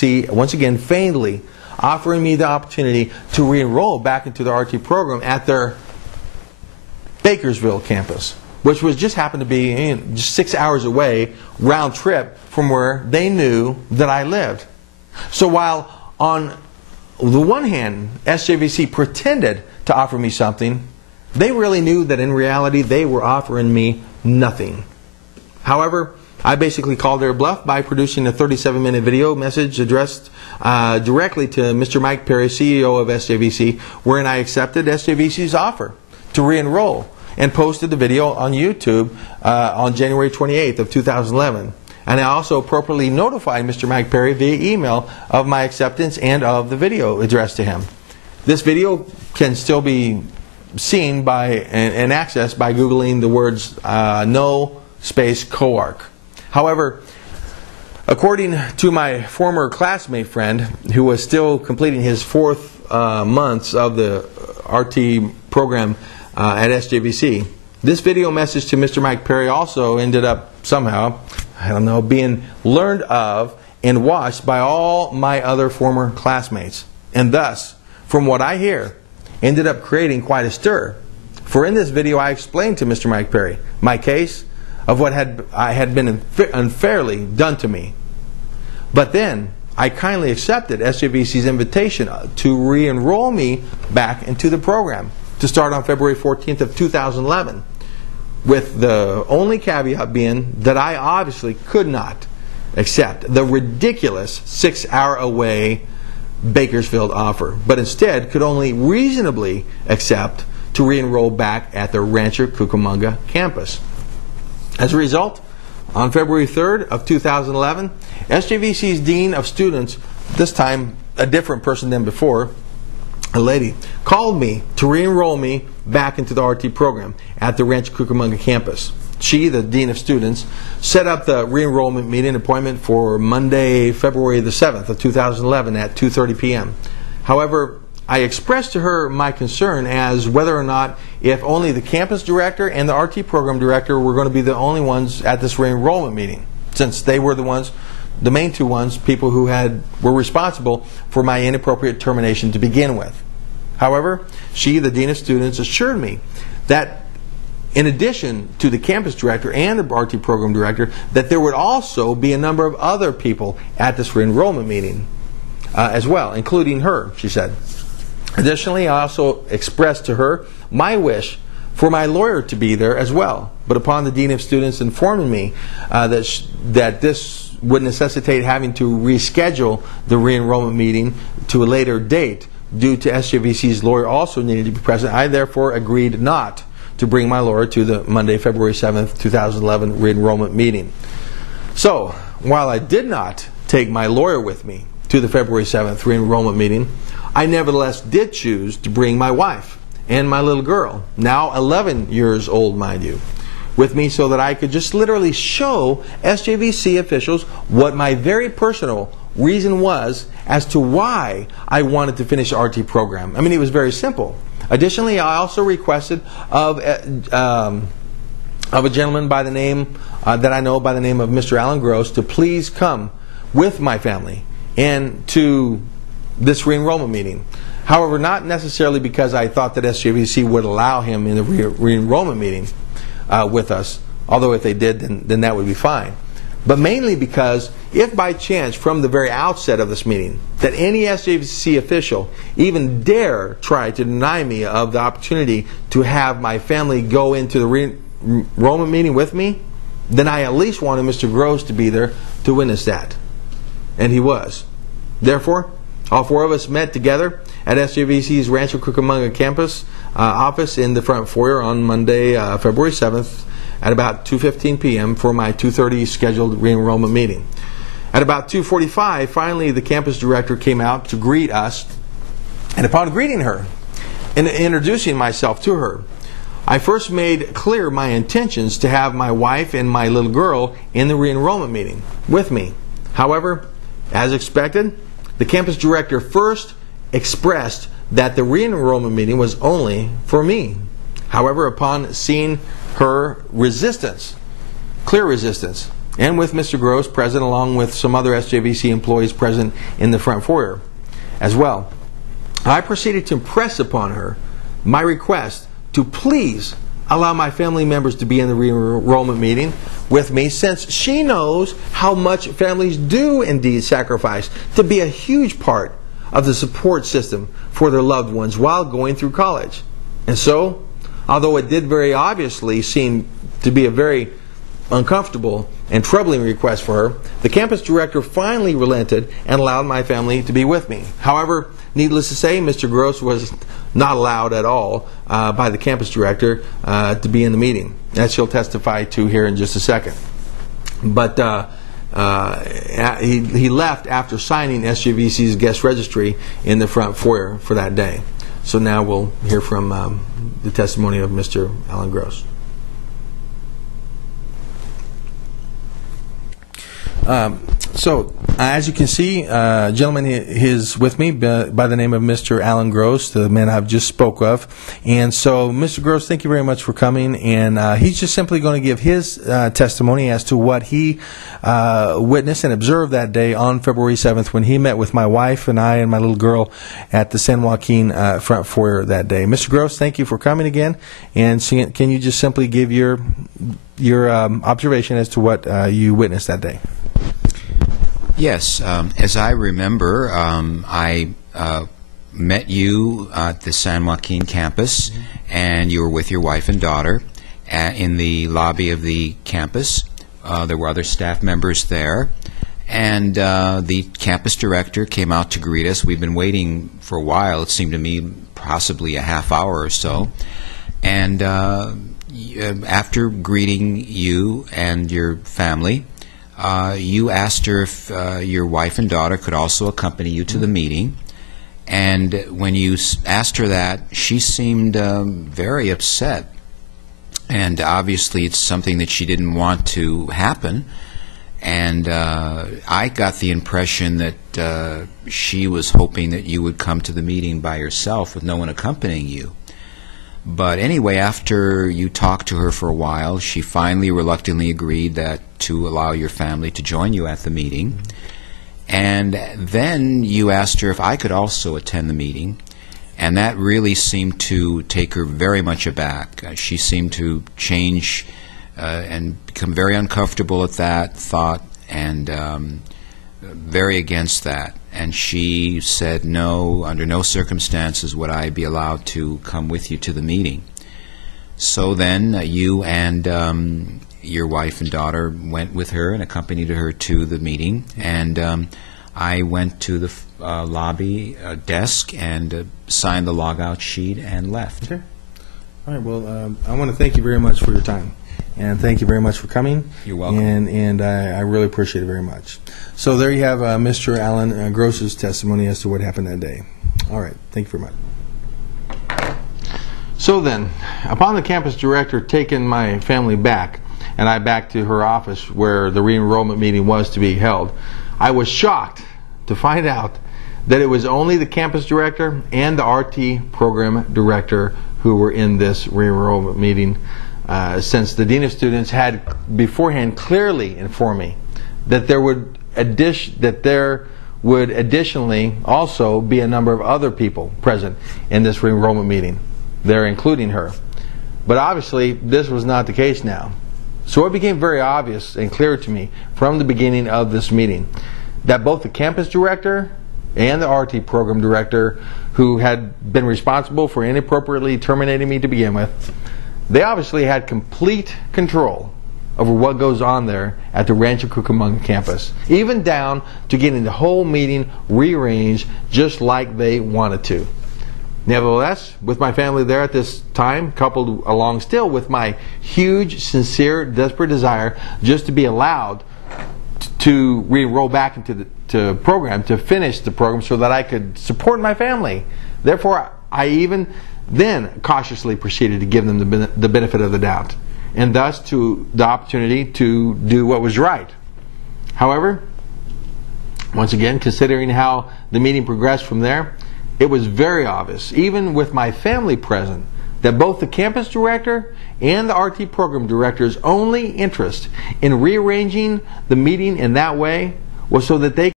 SJVC, once again, feignedly offering me the opportunity to re-enroll back into the RT program at their Bakersville campus, which was just happened to be just 6 hours away, round trip, from where they knew that I lived. So while on the one hand, SJVC pretended to offer me something, they really knew that in reality they were offering me nothing. However, I basically called their bluff by producing a 37-minute video message addressed directly to Mr. Mike Perry, CEO of SJVC, wherein I accepted SJVC's offer to re-enroll and posted the video on YouTube on January 28th of 2011. And I also appropriately notified Mr. Mike Perry via email of my acceptance and of the video addressed to him. This video can still be seen by and accessed by Googling the words no space COARC. However, according to my former classmate friend, who was still completing his 4th months of the RT program at SJVC, this video message to Mr. Mike Perry also ended up somehow, I don't know, being learned of and watched by all my other former classmates. And thus, from what I hear, ended up creating quite a stir. For in this video I explained to Mr. Mike Perry my case of what had been unfairly done to me. But then I kindly accepted SJVC's invitation to re-enroll me back into the program to start on February 14th of 2011, with the only caveat being that I obviously could not accept the ridiculous 6-hour away Bakersfield offer, but instead could only reasonably accept to re-enroll back at the Rancho Cucamonga campus. As a result, on February 3rd of 2011, SJVC's Dean of Students, this time a different person than before, a lady, called me to re-enroll me back into the RT program at the Rancho Cucamonga campus. She, the Dean of Students, set up the re-enrollment meeting appointment for Monday, February the 7th of 2011 at 2:30 p.m. However, I expressed to her my concern as whether or not if only the campus director and the RT program director were going to be the only ones at this re-enrollment meeting, since they were the main two people who were responsible for my inappropriate termination to begin with. However, she, the Dean of Students, assured me that in addition to the campus director and the RT program director, that there would also be a number of other people at this re-enrollment meeting as well, including her, she said. Additionally, I also expressed to her my wish for my lawyer to be there as well. But upon the Dean of Students informing me that this would necessitate having to reschedule the re-enrollment meeting to a later date due to SJVC's lawyer also needing to be present, I therefore agreed not to bring my lawyer to the Monday, February 7th, 2011 re-enrollment meeting. So, while I did not take my lawyer with me to the February 7th re-enrollment meeting, I nevertheless did choose to bring my wife and my little girl, now 11 years old, mind you, with me so that I could just literally show SJVC officials what my very personal reason was as to why I wanted to finish the RT program. I mean, it was very simple. Additionally, I also requested of a gentleman by the name that I know by the name of Mr. Alan Gross to please come with my family and to this re-enrollment meeting. However, not necessarily because I thought that SJVC would allow him in the re-enrollment meeting with us, although if they did, then that would be fine. But mainly because if by chance from the very outset of this meeting that any SJVC official even dare try to deny me of the opportunity to have my family go into the re-enrollment meeting with me, then I at least wanted Mr. Gross to be there to witness that. And he was. Therefore, all four of us met together at SJVC's Rancho Cucamonga campus office in the front foyer on Monday, February 7th at about 2:15 p.m. for my 2:30 scheduled re-enrollment meeting. At about 2:45, finally the campus director came out to greet us, and upon greeting her and introducing myself to her, I first made clear my intentions to have my wife and my little girl in the re-enrollment meeting with me. However, as expected, the campus director first expressed that the re-enrollment meeting was only for me. However, upon seeing her resistance, clear resistance, and with Mr. Gross present, along with some other SJVC employees present in the front foyer as well. I proceeded to impress upon her my request to please allow my family members to be in the re-enrollment meeting with me, since she knows how much families do indeed sacrifice to be a huge part of the support system for their loved ones while going through college. And so, although it did very obviously seem to be a very uncomfortable and troubling request for her, the campus director finally relented and allowed my family to be with me. However, needless to say, Mr. Gross was not allowed at all by the campus director to be in the meeting, as she'll testify to here in just a second. But he left after signing SJVC's guest registry in the front foyer for that day. So now we'll hear from the testimony of Mr. Alan Gross. So, as you can see, a gentleman is with me by the name of Mr. Alan Gross, the man I've just spoke of. And so, Mr. Gross, thank you very much for coming. And he's just simply going to give his testimony as to what he witnessed and observed that day on February 7th when he met with my wife and I and my little girl at the San Joaquin front foyer that day. Mr. Gross, thank you for coming again. And can you just simply give your observation as to what you witnessed that day? Yes, as I remember, I met you at the San Joaquin campus, and you were with your wife and daughter in the lobby of the campus. There were other staff members there, and the campus director came out to greet us. We've been waiting for a while, it seemed to me possibly a half hour or so, and after greeting you and your family, you asked her if your wife and daughter could also accompany you to the meeting. And when you asked her that, she seemed very upset. And obviously it's something that she didn't want to happen. And I got the impression that she was hoping that you would come to the meeting by yourself with no one accompanying you. But anyway, after you talked to her for a while, she finally reluctantly agreed to allow your family to join you at the meeting. And then you asked her if I could also attend the meeting, and that really seemed to take her very much aback. She seemed to change and become very uncomfortable at that thought, and very against that. And she said, no, under no circumstances would I be allowed to come with you to the meeting. So then you and your wife and daughter went with her and accompanied her to the meeting. And I went to the lobby desk and signed the logout sheet and left. Okay. All right. Well, I want to thank you very much for your time. And thank you very much for coming. You're welcome. And I really appreciate it very much. So there you have Mr. Alan Gross's testimony as to what happened that day. All right. Thank you very much. So then, upon the campus director taking my family back, and I back to her office where the re-enrollment meeting was to be held, I was shocked to find out that it was only the campus director and the RT program director who were in this re-enrollment meeting, since the Dean of Students had beforehand clearly informed me that there would additionally also be a number of other people present in this re-enrollment meeting, there including her. But obviously this was not the case now. So it became very obvious and clear to me from the beginning of this meeting that both the campus director and the RT program director, who had been responsible for inappropriately terminating me to begin with, they obviously had complete control over what goes on there at the Rancho Cucamonga campus, even down to getting the whole meeting rearranged just like they wanted to. Nevertheless, with my family there at this time, coupled along still with my huge, sincere, desperate desire just to be allowed to re-enroll back into the program, to finish the program so that I could support my family. Therefore, I even then cautiously proceeded to give them the benefit of the doubt, and thus to the opportunity to do what was right. However, once again, considering how the meeting progressed from there, it was very obvious, even with my family present, that both the campus director and the RT program director's only interest in rearranging the meeting in that way was so that they